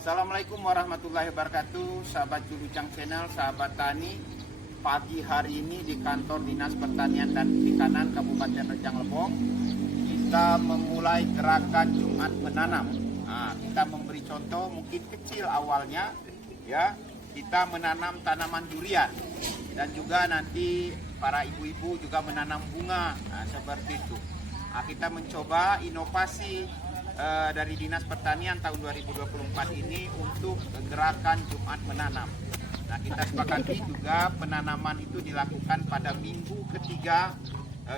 Assalamualaikum warahmatullahi wabarakatuh, sahabat Julujang Channel, sahabat tani. Pagi hari ini di kantor Dinas Pertanian dan Perikanan Kabupaten Rejang Lebong, kita memulai gerakan Jumat menanam. Kita memberi contoh mungkin kecil awalnya, ya. Kita menanam tanaman durian dan juga nanti para ibu-ibu juga menanam bunga, seperti itu. Kita mencoba inovasi dari Dinas Pertanian tahun 2024 ini untuk gerakan Jumat menanam. Nah, kita sepakati juga penanaman itu dilakukan pada minggu ketiga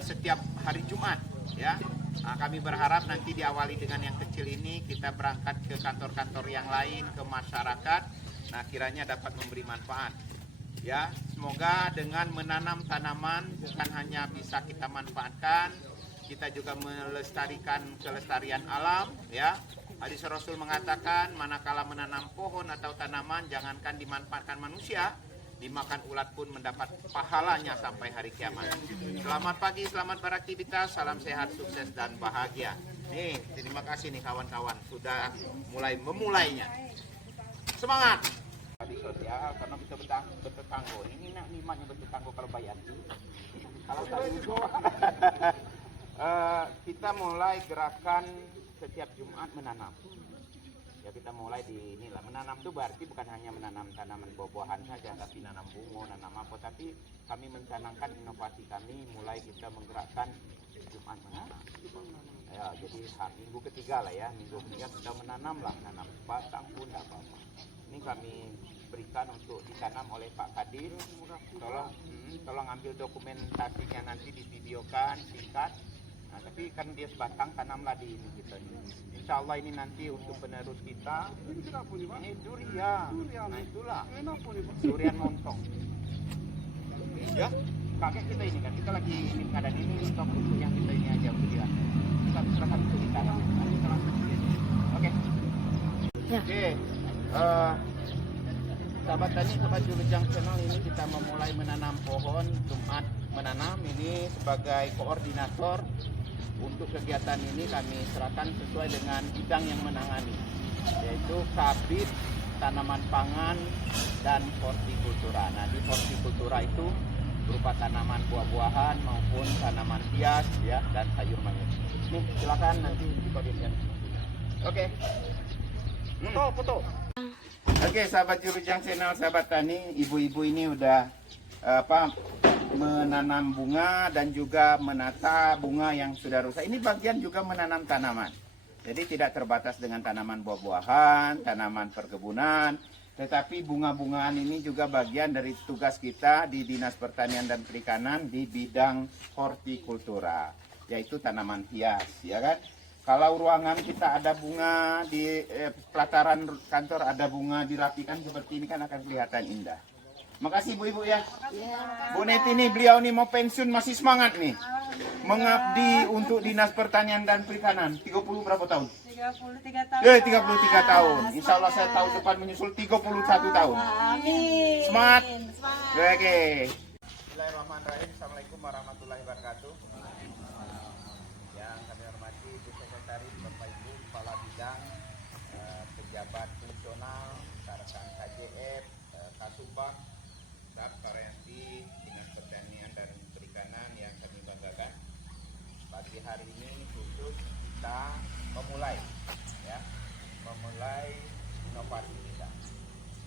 setiap hari Jumat, ya. Kami berharap nanti diawali dengan yang kecil ini, kita berangkat ke kantor-kantor yang lain, ke masyarakat. Nah, kiranya dapat memberi manfaat. Ya, semoga dengan menanam tanaman bukan hanya bisa kita manfaatkan, kita juga melestarikan kelestarian alam, ya. Hadis Rasul mengatakan, manakala menanam pohon atau tanaman, jangankan dimanfaatkan manusia, dimakan ulat pun mendapat pahalanya sampai hari kiamat. Selamat pagi, selamat beraktivitas, salam sehat, sukses dan bahagia. Nih, terima kasih nih kawan-kawan sudah memulainya. Semangat. Di sosial karena kita bertetanggo. Ini nikmatnya bertetanggo kalau bayar. Kalau kita mulai gerakan setiap Jumat menanam. Ya, kita mulai di inilah. Menanam itu berarti bukan hanya menanam tanaman buah-buahan saja, tapi nanam bunga, nanam apa. Tapi kami mencanangkan inovasi kami, mulai kita menggerakkan Jumat menanam. Ya, jadi minggu ketiga lah ya, minggu ketiga kita menanam lah, nanam batang pun apa-apa. Ini kami berikan untuk ditanam oleh Pak Kadir. Tolong ambil dokumentasinya, nanti divideokan singkat. Nah, tapi kan dia sebatang, tanamlah di ini kita. Insya Allah ini nanti untuk penerus kita. Ini durian. Nah, itulah durian montong. Ya, kakek kita ini kan, kita lagi ini keadaan ini stok untuk yang kita ini aja durian. Kita serahkan untuk ditanam. Nanti kita langsung di sini. Oke. Oke. Sahabat tani, sahabat Julujang Channel, ini kita memulai menanam pohon Jumat menanam. Ini sebagai koordinator untuk kegiatan ini kami serahkan sesuai dengan bidang yang menangani, yaitu Kabid Tanaman Pangan dan Hortikultura. Nah, di Hortikultura itu berupa tanaman buah-buahan maupun tanaman hias, ya, dan sayur mayur. Nih, silakan nanti dikoordinasikan. Oke. Foto. Oke, sahabat Julujang Channel, sahabat tani, ibu-ibu ini udah menanam bunga dan juga menata bunga yang sudah rusak. Ini bagian juga menanam tanaman. Jadi tidak terbatas dengan tanaman buah-buahan, tanaman perkebunan, tetapi bunga-bungaan ini juga bagian dari tugas kita di Dinas Pertanian dan Perikanan di bidang hortikultura, yaitu tanaman hias, ya kan? Kalau ruangan kita ada bunga, di pelataran kantor ada bunga, dirapikan seperti ini kan akan kelihatan indah. Makasih Bu Ibu ya. Bu Neti nih, beliau nih mau pensiun masih semangat nih. Mengabdi untuk Dinas Pertanian dan Perikanan. 30 berapa tahun? 33 tahun. 33 tahun. Insya Allah saya tahun depan menyusul 31 tahun. Amin. Semangat. Oke. Bismillahirrahmanirrahim. Assalamualaikum warahmatullahi wabarakatuh. Yang kami hormati Bu Sekretaris, Bapak Ibu Kepala Bidang, pejabat fungsional, rekan KJF, Kasubag, staf Karyanti Dinas Pertanian dan Perikanan yang kami banggakan. Pagi hari ini khusus kita memulai inovasi kita.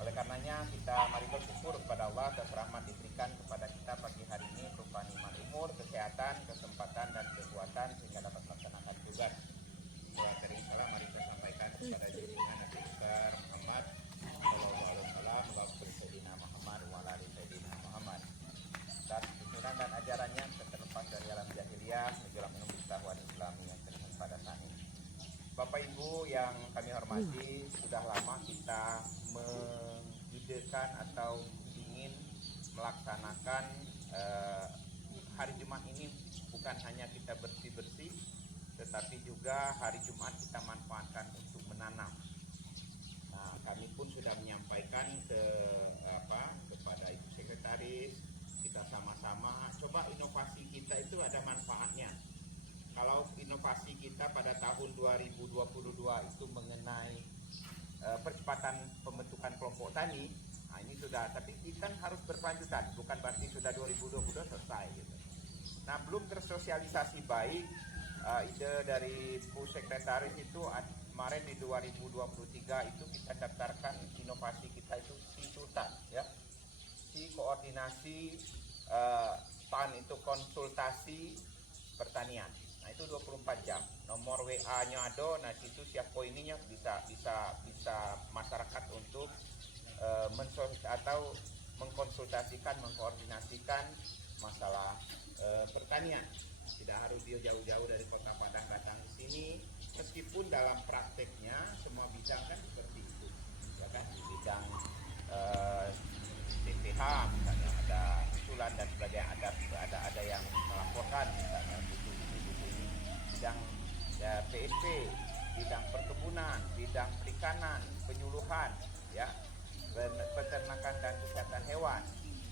Oleh karenanya kita mari bersyukur kepada Allah atas rahmat diberikan kepada kita pagi hari ini berupa nikmat umur, kesehatan, kesempatan dan kekuatan sehingga dapat melaksanakan tugas. Doa dari salam mari kita sampaikan kepada junjungan Nabi besar Muhammad sallallahu alaihi wasallam wa sayyidina Muhammad wa ala ali sayyidina Muhammad. Dan tuntunan dan ajarannya terlepas dari alam jahiliyah menjelang menuju tahun Islam yang terhubung pada saat ini. Bapak Ibu yang kami hormati, sudah lama kita mengidekan atau ingin melaksanakan hari Jumat ini bukan hanya kita bersih-bersih, tetapi juga hari Jumat kita manfaatkan untuk menanam. Nah, kami pun sudah menyampaikan kepada Ibu Sekretaris, kita sama-sama coba inovasi kita itu ada manfaatnya. Kalau inovasi kita pada tahun 2022 itu mengenai percepatan pembentukan kelompok tani. Nah, ini sudah, tapi kita harus berkelanjutan, bukan berarti sudah 2022 selesai gitu. Nah, belum tersosialisasi baik ide dari Bu Sekretaris itu kemarin di 2023 itu kita daftarkan inovasi kita itu si Sultan ya. Si koordinasi PAN itu konsultasi pertanian. Nah, itu 24 jam. Nomor WA-nya ada, nah situ siap poininya bisa masyarakat untuk atau mengkonsultasikan, mengkoordinasikan masalah pertanian. Tidak harus dia jauh-jauh dari Kota Padang datang ke sini, meskipun dalam prakteknya semua bidang kan seperti itu. Ya kan? Di bidang BPH misalnya ada usulan dan sebagainya, ada yang melaporkan misalnya butuh ini, bidang PSP, bidang perkebunan, bidang perikanan, penyuluhan, ya, peternakan dan kesehatan hewan.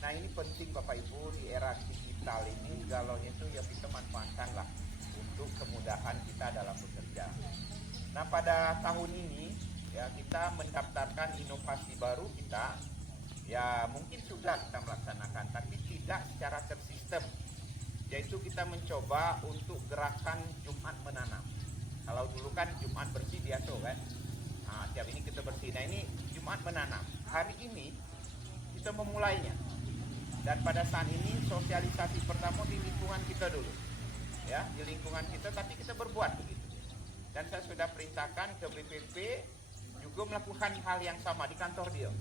Nah, ini penting Bapak Ibu di era digital ini, kalau itu ya kita manfaatkanlah untuk kemudahan kita dalam bekerja. Nah, pada tahun ini ya kita mendaftarkan inovasi baru kita. Ya mungkin sudah kita melaksanakan, tapi tidak secara tersistem. Yaitu kita mencoba untuk gerakan Jumat menanam. Kalau dulu kan Jumat bersih biasa kan. Nah, tiap ini kita bersih. Nah, ini Jumat menanam. Hari ini kita memulainya. Dan pada saat ini sosialisasi pertama di lingkungan kita dulu. Ya, di lingkungan kita, tapi kita berbuat begitu. Dan saya sudah perintahkan ke BPP juga melakukan hal yang sama di kantor dia.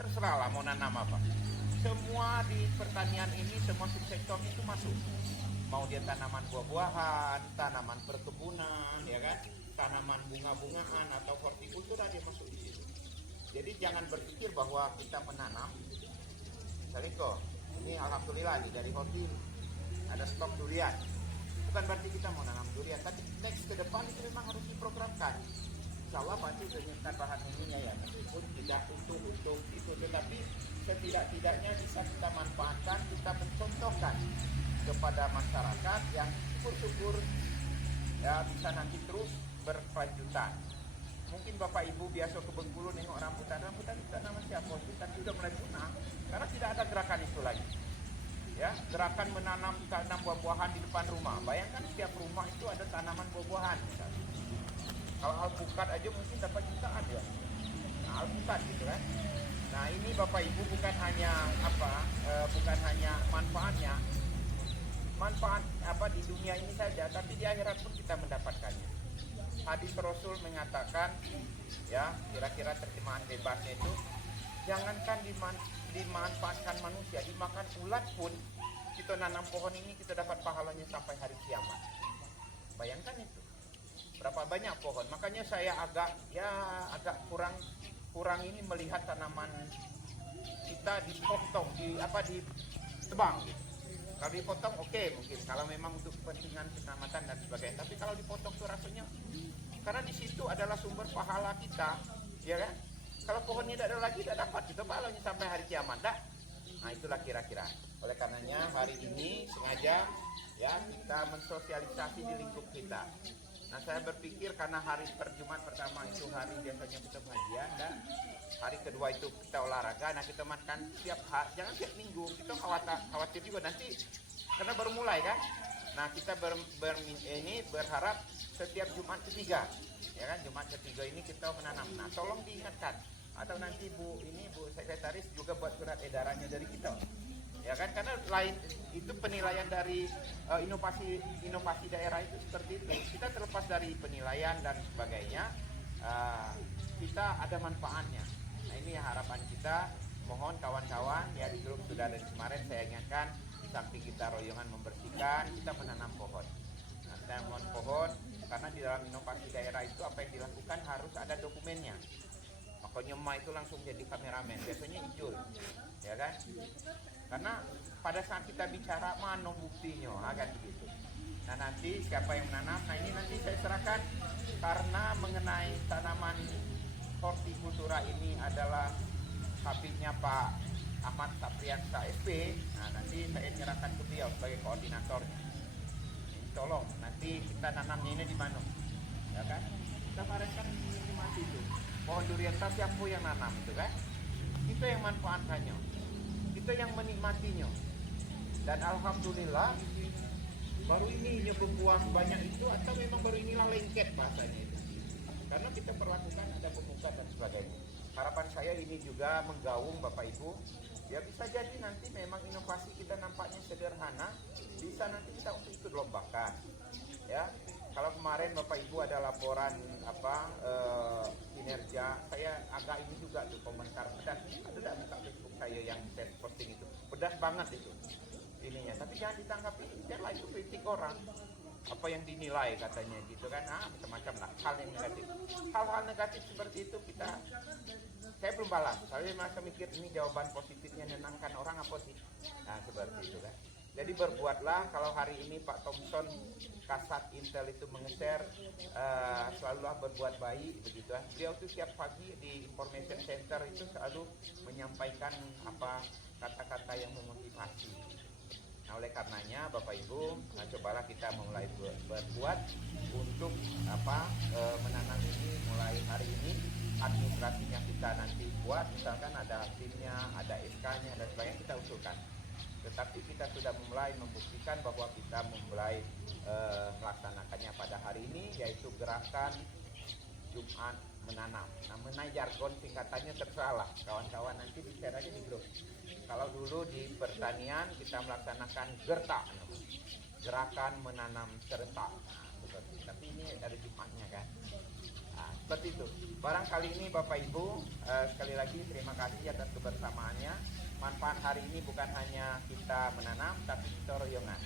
Terserahlah mau nanam apa. Semua di pertanian ini, semua subsektor itu masuk. Mau dia tanaman buah-buahan, tanaman perkebunan, ya kan, tanaman bunga-bungaan atau hortikultura, dia masuk di situ. Jadi jangan berpikir bahwa kita menanam. Misalnya kok, ini alhamdulillah nih dari horti ada stok durian. Bukan berarti kita mau nanam durian, tapi next ke depan itu memang harus diprogramkan. Insya Allah pasti menyiapkan bahan ininya ya, meskipun tidak untuk itu, tetapi setidak-tidaknya bisa kita manfaatkan, kita mencontohkan kepada masyarakat yang syukur-syukur ya bisa nanti terus berkelanjutan. Mungkin Bapak Ibu biasa ke Bengkulu nengok rambutan kita nama siapa sih, tapi sudah mulai punah karena tidak ada gerakan itu lagi. Ya, gerakan menanam buah-buahan di depan rumah. Bayangkan setiap rumah itu ada tanaman buah-buahan misalnya. Kalau alpukat aja mungkin dapat jutaan ya. Nah, alpukat gitu kan. Nah, ini Bapak Ibu bukan hanya bukan hanya manfaatnya. Manfaat di dunia ini saja, tapi di akhirat pun kita mendapatkannya. Hadis Rasul mengatakan ya, kira-kira terjemahan bebasnya itu, jangankan dimanfaatkan manusia, dimakan ulat pun kita nanam pohon ini kita dapat pahalanya sampai hari kiamat. Bayangkan itu. Berapa banyak pohon. Makanya saya agak kurang ini melihat tanaman kita dipotong, ditebang gitu. Kalau dipotong oke, mungkin kalau memang untuk kepentingan keselamatan dan sebagainya. Tapi kalau dipotong tuh rasanya, karena di situ adalah sumber pahala kita, ya kan? Kalau pohonnya tidak ada lagi, tidak dapat kita pahalanya sampai hari kiamat, dah. Nah, itulah kira-kira. Oleh karenanya hari ini sengaja ya kita mensosialisasi di lingkup kita. Nah, saya berpikir karena hari Jumat pertama itu hari biasanya kita pengajian, dan hari kedua itu kita olahraga. Nah, kita makan setiap hari, jangan tiap minggu. Kita khawatir juga nanti karena baru mulai kan. Nah, kita berharap setiap Jumat ketiga, ya kan, Jumat ketiga ini kita menanam. Nah, tolong diingatkan, atau nanti Bu Sekretaris juga buat surat edarannya dari kita. Ya kan, karena lain itu penilaian dari inovasi daerah itu seperti itu. Kita terlepas dari penilaian dan sebagainya, kita ada manfaatnya. Nah, ini harapan kita. Mohon kawan-kawan ya, di grup sudah dari kemarin saya ingatkan, di samping kita royongan membersihkan, kita menanam pohon. Nah, kita menanam pohon karena di dalam inovasi daerah itu apa yang dilakukan harus ada dokumennya. Makanya itu langsung jadi kameramen, biasanya hijau, ya kan? Karena pada saat kita bicara mana buktinya, kan begitu. Nah, nanti siapa yang menanam, nah ini nanti saya serahkan, karena mengenai tanaman hortikultura ini adalah habibnya Pak Ahmad Sapriansa SP. Nah, nanti saya serahkan ke beliau sebagai koordinatornya. Ini tolong, nanti kita nanamnya ini di mana, ya kan? Kita kemarin kan masih itu. pohon durian tas siapa yang nanam itu kan? Kita yang manfaatkannya, kita yang menikmatinya. Dan alhamdulillah baru ini berbuah banyak itu, atau memang baru inilah lengket bahasanya itu. Karena kita perlakukan ada pemuka dan sebagainya. Harapan saya ini juga menggaung Bapak Ibu. Ya bisa jadi nanti memang inovasi kita nampaknya sederhana, bisa nanti kita untuk ikut lombakan. Ya, kalau kemarin Bapak Ibu ada laporan kinerja, saya agak ini juga tuh komentar pedas. Ada buka Facebook saya yang saya posting itu, pedas banget itu ininya. Tapi jangan ditanggapi, biarlah itu kritik orang. Apa yang dinilai katanya gitu kan, macam-macam lah hal yang negatif. Hal-hal negatif seperti itu saya belum balas. Saya masih mikir ini jawaban positifnya menenangkan orang apa sih? Nah seperti itu kan. Jadi berbuatlah, kalau hari ini Pak Thompson Kasat Intel itu mengeser, selalulah berbuat baik begitu kan. Beliau itu tiap pagi di Information Center itu selalu menyampaikan kata-kata yang memotivasi. Nah oleh karenanya Bapak Ibu, cobalah kita mulai berbuat untuk menanam ini mulai hari ini. Administrasinya kita nanti buat, misalkan ada timnya, ada SK-nya dan sebagainya kita usulkan. Tetapi kita sudah mulai membuktikan bahwa kita mulai melaksanakannya pada hari ini, yaitu gerakan Jumat menanam. Nah mengenai jargon singkatannya terserah lah kawan-kawan, nanti di-share aja di grup. Kalau dulu di pertanian kita melaksanakan GERTA, gerakan menanam serentak. Nah, tapi ini dari Jumatnya kan. Nah, seperti itu. Barangkali ini Bapak Ibu, sekali lagi terima kasih atas kebersamaannya. Manfaat hari ini bukan hanya kita menanam, tapi kita royongan.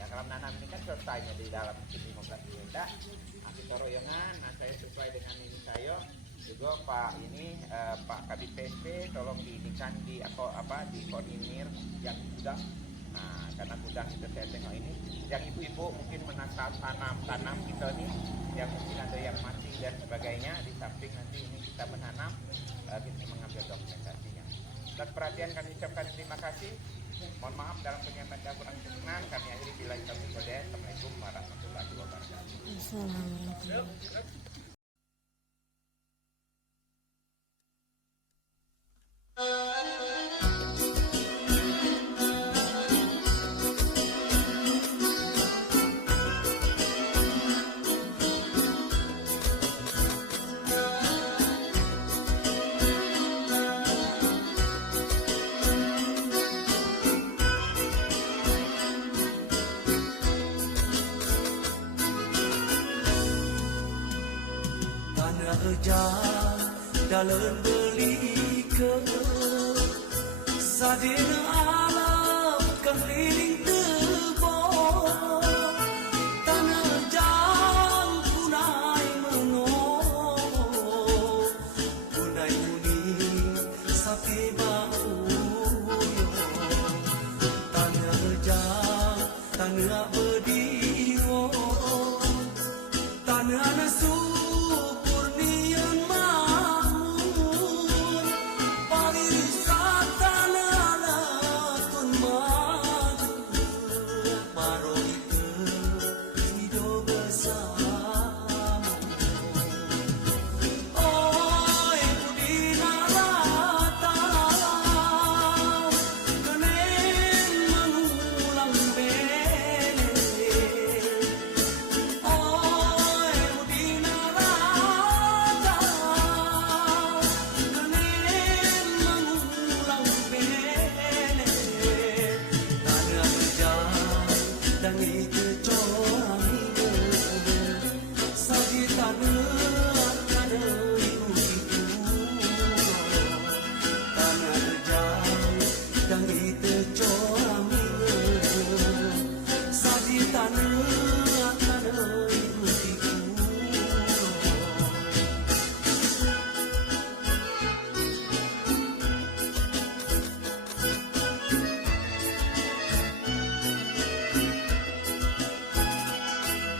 Ya kalau menanam ini kan selesainya di dalam 15 menit. Nah, kita royongan. Nah saya sesuai dengan ini saya juga Pak Kabit PSP tolong diinikan di koordinir yang gudang. Nah karena gudang itu saya tengok ini yang ibu-ibu mungkin menasah tanam kita nih, yang mungkin ada yang mati dan sebagainya. Di samping nanti ini kita menanam, kita mengambil dokumentasinya. Atas perhatian kami ucapkan terima kasih. Mohon maaf dalam penyampaian kurang berkenan. Kami akhiri bila kami boleh. Assalamualaikum warahmatullahi wabarakatuh. Assalamualaikum. Dalam beli ke sadina alam kan liling